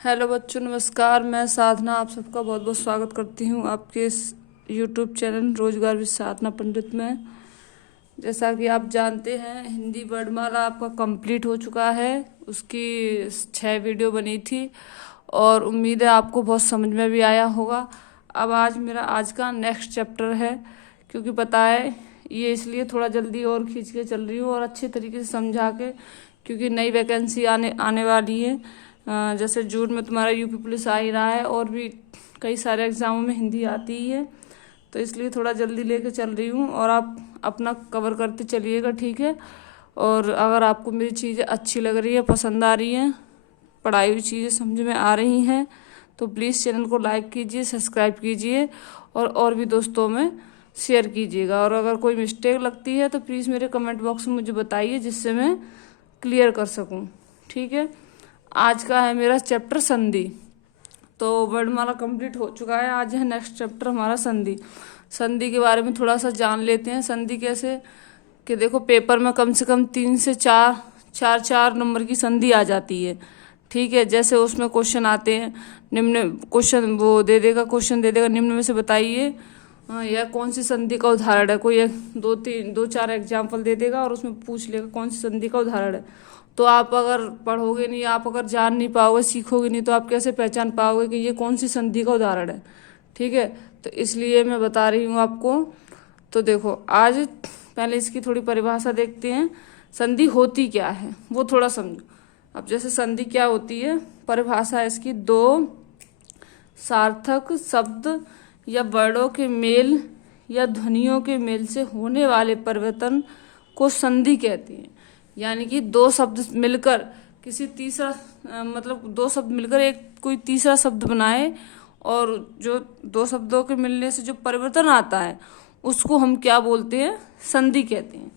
Hello बच्चों, नमस्कार। मैं साधना आप सबका बहुत बहुत स्वागत करती हूँ आपके इस यूट्यूब चैनल रोजगार विद साधना पंडित में। जैसा कि आप जानते हैं, हिंदी वर्णमाला आपका कंप्लीट हो चुका है। उसकी 6 वीडियो बनी थी और उम्मीद है आपको बहुत समझ में भी आया होगा। अब आज का नेक्स्ट चैप्टर है, क्योंकि पता है ये इसलिए थोड़ा जल्दी और खींच के चल रही हूँ और अच्छे तरीके से समझा के, क्योंकि नई वैकेंसी आने वाली है। जैसे जून में तुम्हारा यूपी पुलिस आ ही रहा है और भी कई सारे एग्जामों में हिंदी आती ही है, तो इसलिए थोड़ा जल्दी लेके चल रही हूँ और आप अपना कवर करते चलिएगा, ठीक है। और अगर आपको मेरी चीज़ें अच्छी लग रही है, पसंद आ रही हैं, पढ़ाई हुई चीज़ें समझ में आ रही हैं, तो प्लीज़ चैनल को लाइक कीजिए, सब्सक्राइब कीजिए और भी दोस्तों में शेयर कीजिएगा। और अगर कोई मिस्टेक लगती है तो प्लीज़ मेरे कमेंट बॉक्स में मुझे बताइए, जिससे मैं क्लियर कर सकूँ, ठीक है। आज का है मेरा चैप्टर संधि। तो वर्णमाला कंप्लीट हो चुका है, आज है नेक्स्ट चैप्टर हमारा संधि। संधि के बारे में थोड़ा सा जान लेते हैं। संधि कैसे कि देखो, पेपर में कम से कम 3 से 4 नंबर की संधि आ जाती है, ठीक है। जैसे उसमें क्वेश्चन आते हैं, निम्न क्वेश्चन वो दे देगा, क्वेश्चन दे देगा, निम्न में से बताइए यह कौन सी संधि का उदाहरण है। कोई 2-4 एग्जाम्पल दे देगा और उसमें पूछ लेगा कौन सी संधि का उदाहरण है। तो आप अगर पढ़ोगे नहीं, आप अगर जान नहीं पाओगे, सीखोगे नहीं, तो आप कैसे पहचान पाओगे कि ये कौन सी संधि का उदाहरण है, ठीक है। तो इसलिए मैं बता रही हूँ आपको। तो देखो, आज पहले इसकी थोड़ी परिभाषा देखते हैं। संधि होती क्या है वो थोड़ा समझो। अब जैसे संधि क्या होती है, परिभाषा है इसकी, 2 सार्थक शब्द या वर्णों के मेल या ध्वनियों के मेल से होने वाले परिवर्तन को संधि कहते हैं। यानी कि 2 शब्द मिलकर किसी तीसरा मतलब 2 शब्द मिलकर एक कोई तीसरा शब्द बनाए, और जो 2 शब्दों के मिलने से जो परिवर्तन आता है उसको हम क्या बोलते हैं, संधि कहते हैं,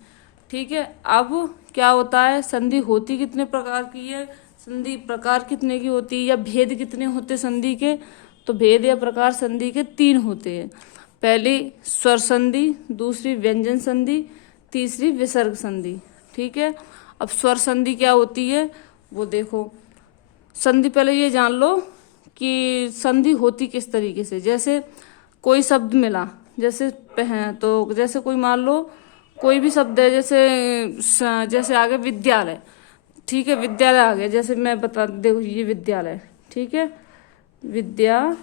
ठीक है। अब क्या होता है, संधि होती कितने प्रकार की है, संधि प्रकार कितने की होती है, या भेद कितने होते संधि के। तो भेद या प्रकार संधि के 3 होते हैं। पहली स्वर संधि, दूसरी व्यंजन संधि, तीसरी विसर्ग संधि, ठीक है। अब स्वर संधि क्या होती है वो देखो। संधि पहले ये जान लो कि संधि होती किस तरीके से। जैसे कोई शब्द मिला, जैसे तो जैसे कोई मान लो कोई भी शब्द है, जैसे आगे विद्यालय, ठीक है। विद्यालय आ गया, जैसे मैं बता, देखो ये विद्यालय, ठीक है, विद्यालय,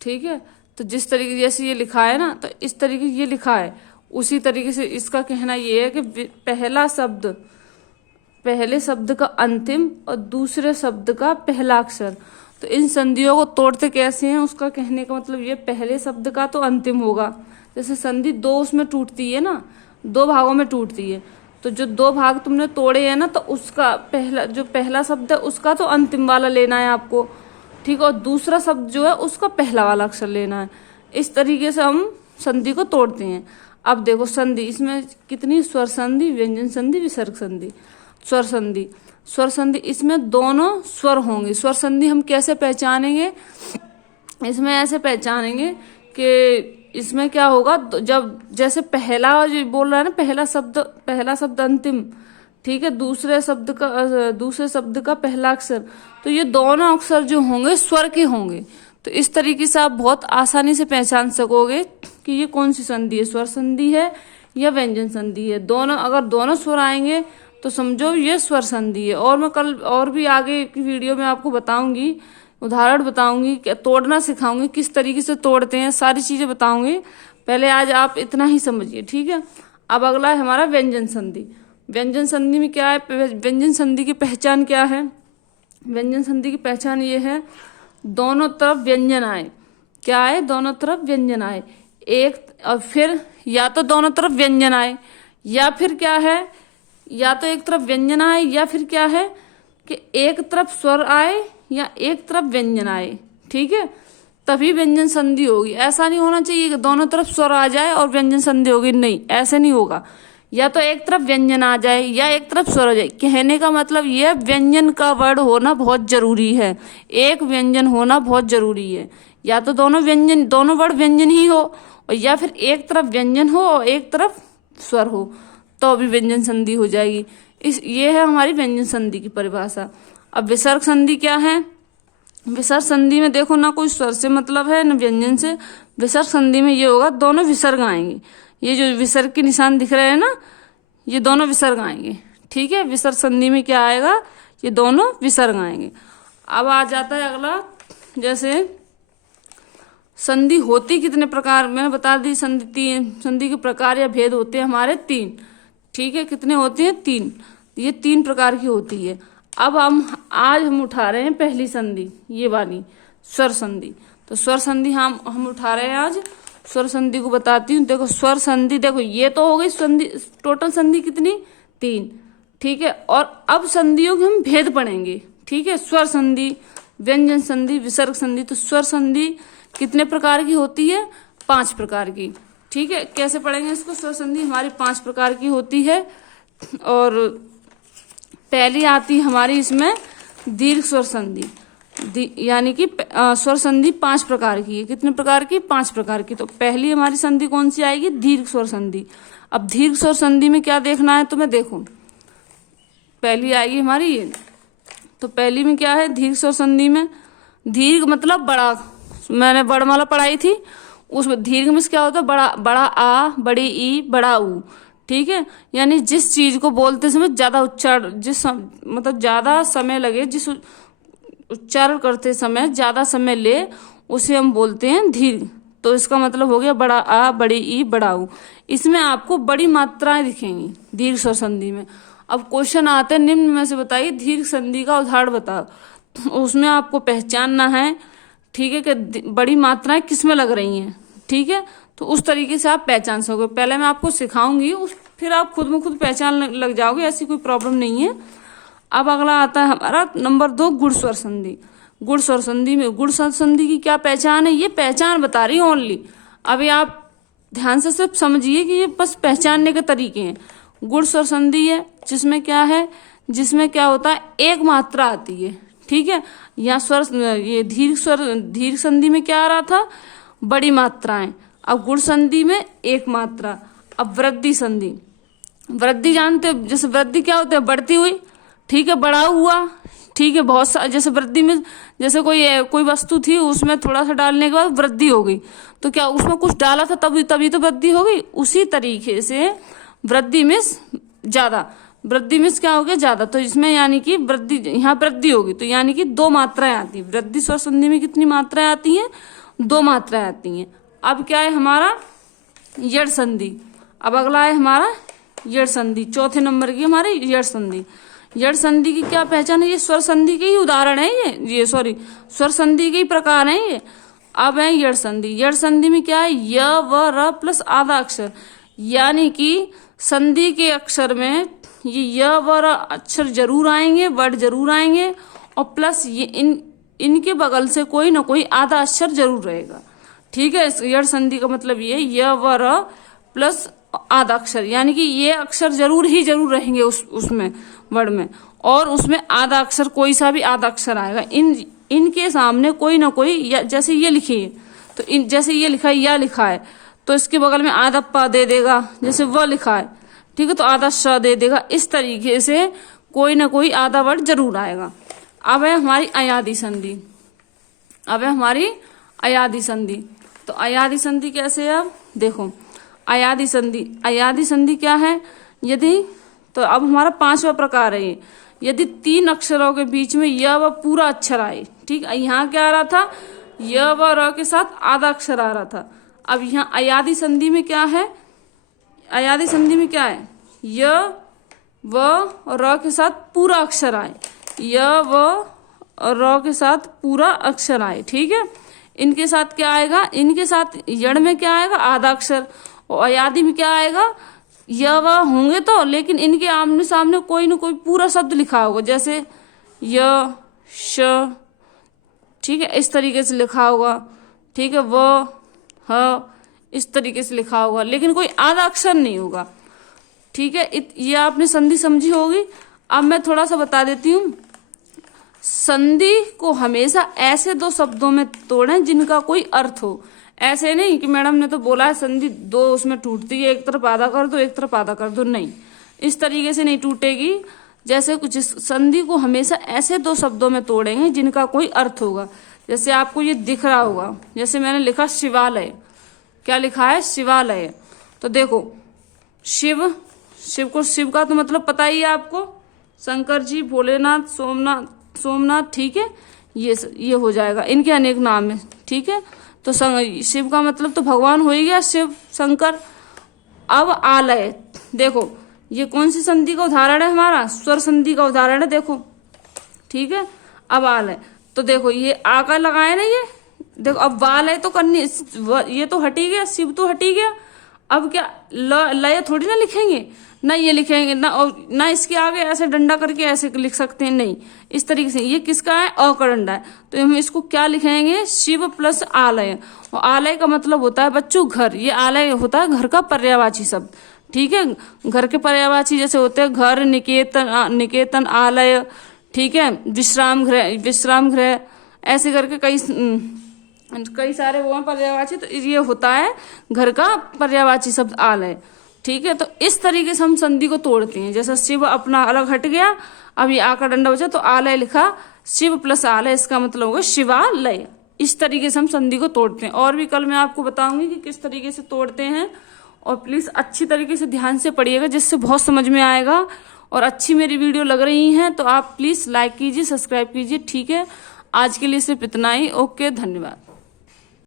ठीक है। तो जिस तरीके जैसे ये लिखा है ना, तो इस तरीके ये लिखा है, उसी तरीके से इसका कहना ये है कि पहले शब्द का अंतिम और दूसरे शब्द का पहला अक्षर। तो इन संधियों को तोड़ते कैसे हैं, उसका कहने का मतलब ये, पहले शब्द का तो अंतिम होगा। जैसे संधि 2 उसमें टूटती है ना, 2 भागों में टूटती है। तो जो 2 भाग तुमने तोड़े हैं ना, तो उसका पहला शब्द है उसका तो अंतिम वाला लेना है आपको, ठीक है। और दूसरा शब्द जो है उसका पहला वाला अक्षर लेना है। इस तरीके से हम संधि को तोड़ते हैं। अब देखो संधि, इसमें कितनी, स्वर संधि, व्यंजन संधि, विसर्ग संधि। स्वर संधि इसमें दोनों स्वर होंगे। स्वर संधि हम कैसे पहचानेंगे, इसमें ऐसे पहचानेंगे कि इसमें क्या होगा, जब जैसे पहला जो बोल रहा है ना, पहला शब्द अंतिम, ठीक है, दूसरे शब्द का पहला अक्षर, तो ये दोनों अक्षर जो होंगे स्वर के होंगे। तो इस तरीके से आप बहुत आसानी से पहचान सकोगे कि ये कौन सी संधि है, स्वर संधि है या व्यंजन संधि है। अगर दोनों स्वर आएंगे तो समझो ये स्वर संधि है। और मैं कल और भी आगे की वीडियो में आपको बताऊंगी, उदाहरण बताऊंगी, तोड़ना सिखाऊंगी, किस तरीके से तोड़ते हैं, सारी चीजें बताऊंगी। पहले आज आप इतना ही समझिए, ठीक है। अब अगला है हमारा व्यंजन संधि। व्यंजन संधि में क्या है, व्यंजन संधि की पहचान क्या है। व्यंजन संधि की पहचान ये है, दोनों तरफ व्यंजन आए। क्या है, दोनों तरफ व्यंजन आए। और फिर या तो दोनों तरफ व्यंजन आए, या फिर क्या है, या तो एक तरफ व्यंजन आए, या फिर क्या है कि एक तरफ स्वर आए या एक तरफ व्यंजन आए, ठीक है, तभी व्यंजन संधि होगी। ऐसा नहीं होना चाहिए कि दोनों तरफ स्वर आ जाए और व्यंजन संधि होगी, नहीं, ऐसे नहीं होगा। या तो एक तरफ व्यंजन आ जाए या एक तरफ स्वर आ जाए। कहने का मतलब यह, व्यंजन का वर्ड होना बहुत जरूरी है, एक व्यंजन होना बहुत जरूरी है। या तो दोनों वर्ड व्यंजन ही हो, और या फिर एक तरफ व्यंजन हो और एक तरफ स्वर हो, तो भी व्यंजन संधि हो जाएगी। ये है हमारी व्यंजन संधि की परिभाषा। अब विसर्ग संधि क्या है? विसर्ग संधि में देखो ना कोई स्वर से मतलब है न व्यंजन से। विसर्ग संधि में ये होगा दोनों विसर्ग आएंगे। ये जो विसर्ग के निशान दिख रहे हैं ना, ये दोनों विसर्ग आएंगे। ठीक है, विसर्ग संधि में क्या आएगा? ये दोनों विसर्ग आएंगे। अब आ जाता है अगला, जैसे संधि होती कितने प्रकार, मैंने बता दी संधि के प्रकार या भेद होते हैं हमारे 3। ठीक है, कितने होते हैं? 3। ये 3 प्रकार की होती है। अब आज हम उठा रहे हैं पहली संधि, ये वाली स्वर संधि। तो स्वर संधि हम उठा रहे हैं आज। स्वर संधि को बताती हूँ। देखो स्वर संधि, देखो ये तो हो गई संधि, टोटल संधि कितनी? 3। ठीक है, और अब संधियों के हम भेद पढ़ेंगे। ठीक है, स्वर संधि, व्यंजन संधि, विसर्ग संधि। तो स्वर संधि कितने प्रकार की होती है? 5 प्रकार की। ठीक है, कैसे पढ़ेंगे इसको? स्वर संधि हमारी 5 प्रकार की होती है। और पहली आती हमारी इसमें दीर्घ स्वर संधि, यानी कि स्वर संधि 5 प्रकार की है। कितने प्रकार की? 5 प्रकार की। तो पहली हमारी संधि कौन सी आएगी? दीर्घ स्वर संधि। अब दीर्घ स्वर संधि में क्या देखना है तुम्हें? देखो पहली आएगी हमारी ये। तो पहली में क्या है? दीर्घ स्वर संधि में दीर्घ मतलब बड़ा, मैंने वर्णमाला पढ़ाई थी उसमें दीर्घ में क्या होता है? बड़ा, बड़ा आ, बड़ी ई, बड़ा ऊ। ठीक है, यानी जिस चीज को बोलते समय ज्यादा उच्चारण, मतलब ज्यादा समय लगे, जिस उच्चारण करते समय ज्यादा समय ले, उसे हम बोलते हैं दीर्घ। तो इसका मतलब हो गया बड़ा आ, बड़ी ई, बड़ा ऊ। इसमें आपको बड़ी मात्राएं दिखेंगी दीर्घ स्वर संधि में। अब क्वेश्चन आते हैं निम्न में से बताइए दीर्घ संधि का उदाहरण बताओ। उसमें आपको पहचानना है, ठीक है, कि बड़ी मात्राएं किसमें लग रही हैं। ठीक है, तो उस तरीके से आप पहचान सकोगे। पहले मैं आपको सिखाऊंगी, फिर आप खुद में खुद पहचान लग जाओगे, ऐसी कोई प्रॉब्लम नहीं है। अब अगला आता है हमारा नंबर 2, गुण स्वर संधि। गुण स्वर संधि में गुण स्वर संधि की क्या पहचान है? ये पहचान बता रही हूँ ओनली। अभी आप ध्यान से सिर्फ समझिए कि ये बस पहचानने के तरीके हैं। गुण स्वर संधि है जिसमें क्या है? जिसमें क्या होता है? एक मात्रा आती है। ठीक है, यहाँ स्वर, ये दीर्घ संधि में क्या आ रहा था? बड़ी मात्राएं। अब गुण संधि में एक मात्रा। अब वृद्धि संधि, वृद्धि जानते हो? जैसे वृद्धि क्या होता है? बढ़ती हुई। ठीक है, बड़ा हुआ। ठीक है, बहुत सा, जैसे वृद्धि में जैसे कोई वस्तु थी, उसमें थोड़ा सा डालने के बाद वृद्धि हो गई, तो क्या उसमें कुछ डाला था तभी तो वृद्धि हो गई। उसी तरीके से वृद्धि में ज्यादा, वृद्धि में क्या हो गया? ज्यादा। तो इसमें यानी कि वृद्धि, यहाँ वृद्धि होगी तो यानी कि 2 मात्राएं आती है। वृद्धि स्वर संधि में कितनी मात्राएं आती हैं? 2 मात्राएं आती हैं। अब क्या है हमारा? यड़ संधि। अब अगला है हमारा यड़ संधि, चौथे नंबर की हमारी यड़ संधि। यड़ संधि की क्या पहचान है? ये स्वर संधि के ही उदाहरण है, ये स्वर संधि के ही प्रकार हैं ये। अब है यड़ संधि। यड़ संधि में क्या है? य व र प्लस आधा अक्षर, यानी कि संधि के अक्षर में ये य व र अक्षर जरूर आएंगे, वर्ड जरूर आएंगे, और प्लस ये इनके बगल से कोई ना कोई आधा अक्षर जरूर रहेगा। ठीक है, यड़ संधि का मतलब ये य व र प्लस आधा अक्षर, यानी कि ये अक्षर जरूर रहेंगे उसमें वर्ड में, और उसमें आधा अक्षर, कोई सा भी आधा अक्षर आएगा। इनके सामने कोई ना कोई, जैसे ये लिखिए तो जैसे ये लिखा है, या लिखा है तो इसके बगल में आधा पा दे देगा। जैसे व लिखा है, ठीक है, तो आधा श दे देगा। इस तरीके से कोई ना कोई आधा वर्ड जरूर आएगा। अब है हमारी अयादी संधि। अब है हमारी अयादी संधि। तो अयादी संधि कैसे है? अब देखो अयादी संधि क्या है? यदि, तो अब हमारा 5वां प्रकार है ये। यदि 3 अक्षरों के बीच में य व पूरा अक्षर आए। ठीक, यहाँ क्या आ रहा था? य व र के साथ आधा अक्षर आ रहा था। अब यहाँ अयादी संधि में क्या है? अयादी संधि में क्या है? य व र के साथ पूरा अक्षर आए, य व र के साथ पूरा अक्षर आए। ठीक है, इनके साथ क्या आएगा? इनके साथ यड़ में क्या आएगा? आधा अक्षर। और अयादी में क्या आएगा? य व होंगे तो, लेकिन इनके आमने सामने कोई ना कोई पूरा शब्द लिखा होगा, जैसे य श। ठीक है, इस तरीके से लिखा होगा। ठीक है, व ह इस तरीके से लिखा होगा, लेकिन कोई आधा अक्षर नहीं होगा। ठीक है, ये आपने संधि समझी होगी। अब मैं थोड़ा सा बता देती हूँ। संधि को हमेशा ऐसे 2 शब्दों में तोड़ें जिनका कोई अर्थ हो। ऐसे नहीं कि मैडम ने तो बोला है संधि 2 उसमें टूटती है, एक तरफ आधा कर दो एक तरफ आधा कर दो, नहीं। इस तरीके से नहीं टूटेगी। जैसे कुछ संधि को हमेशा ऐसे दो शब्दों में तोड़ेंगे जिनका कोई अर्थ होगा। जैसे आपको ये दिख रहा होगा, जैसे मैंने लिखा शिवालय, क्या लिखा है? शिवालय। तो देखो शिव, शिव को, शिव का तो मतलब पता ही है आपको, शंकर जी, भोलेनाथ, सोमनाथ, ठीक है, ये हो जाएगा, इनके अनेक नाम है, ठीक है। तो शिव का मतलब तो भगवान हो ही गया, शिव शंकर। अब आलय, देखो ये कौन सी संधि का उदाहरण है? हमारा स्वर संधि का उदाहरण है, देखो, ठीक है। अब आलय, तो देखो ये आ का लगाए ना, ये देखो, अब वालय तो करनी, ये तो हटी गया, शिव तो हटी गया। अब क्या लय थोड़ी ना लिखेंगे, ना ये लिखेंगे ना, और ना इसके आगे ऐसे डंडा करके ऐसे लिख सकते हैं, नहीं, इस तरीके से। ये किसका है? अ का डंडा है, तो हम इसको क्या लिखेंगे? शिव प्लस आलय। और आलय का मतलब होता है बच्चों घर, ये आलय होता है घर का पर्यायवाची शब्द, ठीक है। घर के पर्यायवाची जैसे होते हैं घर, निकेतन, आलय, ठीक है, विश्राम गृह, ऐसे करके कई सारे वो हैं पर्यायवाची। तो ये होता है घर का पर्यायवाची शब्द आलय, ठीक है। तो इस तरीके से हम संधि को तोड़ते हैं। जैसा शिव अपना अलग हट गया, अब ये आ का डंडा बचा, तो आलय लिखा, शिव प्लस आलय, इसका मतलब होगा शिवालय। इस तरीके से हम संधि को तोड़ते हैं। और भी कल मैं आपको बताऊंगी कि किस तरीके से तोड़ते हैं। और प्लीज अच्छी तरीके से ध्यान से पढ़िएगा, जिससे बहुत समझ में आएगा। और अच्छी मेरी वीडियो लग रही है तो आप प्लीज लाइक कीजिए, सब्सक्राइब कीजिए, ठीक है। आज के लिए सिर्फ इतना ही। ओके, धन्यवाद।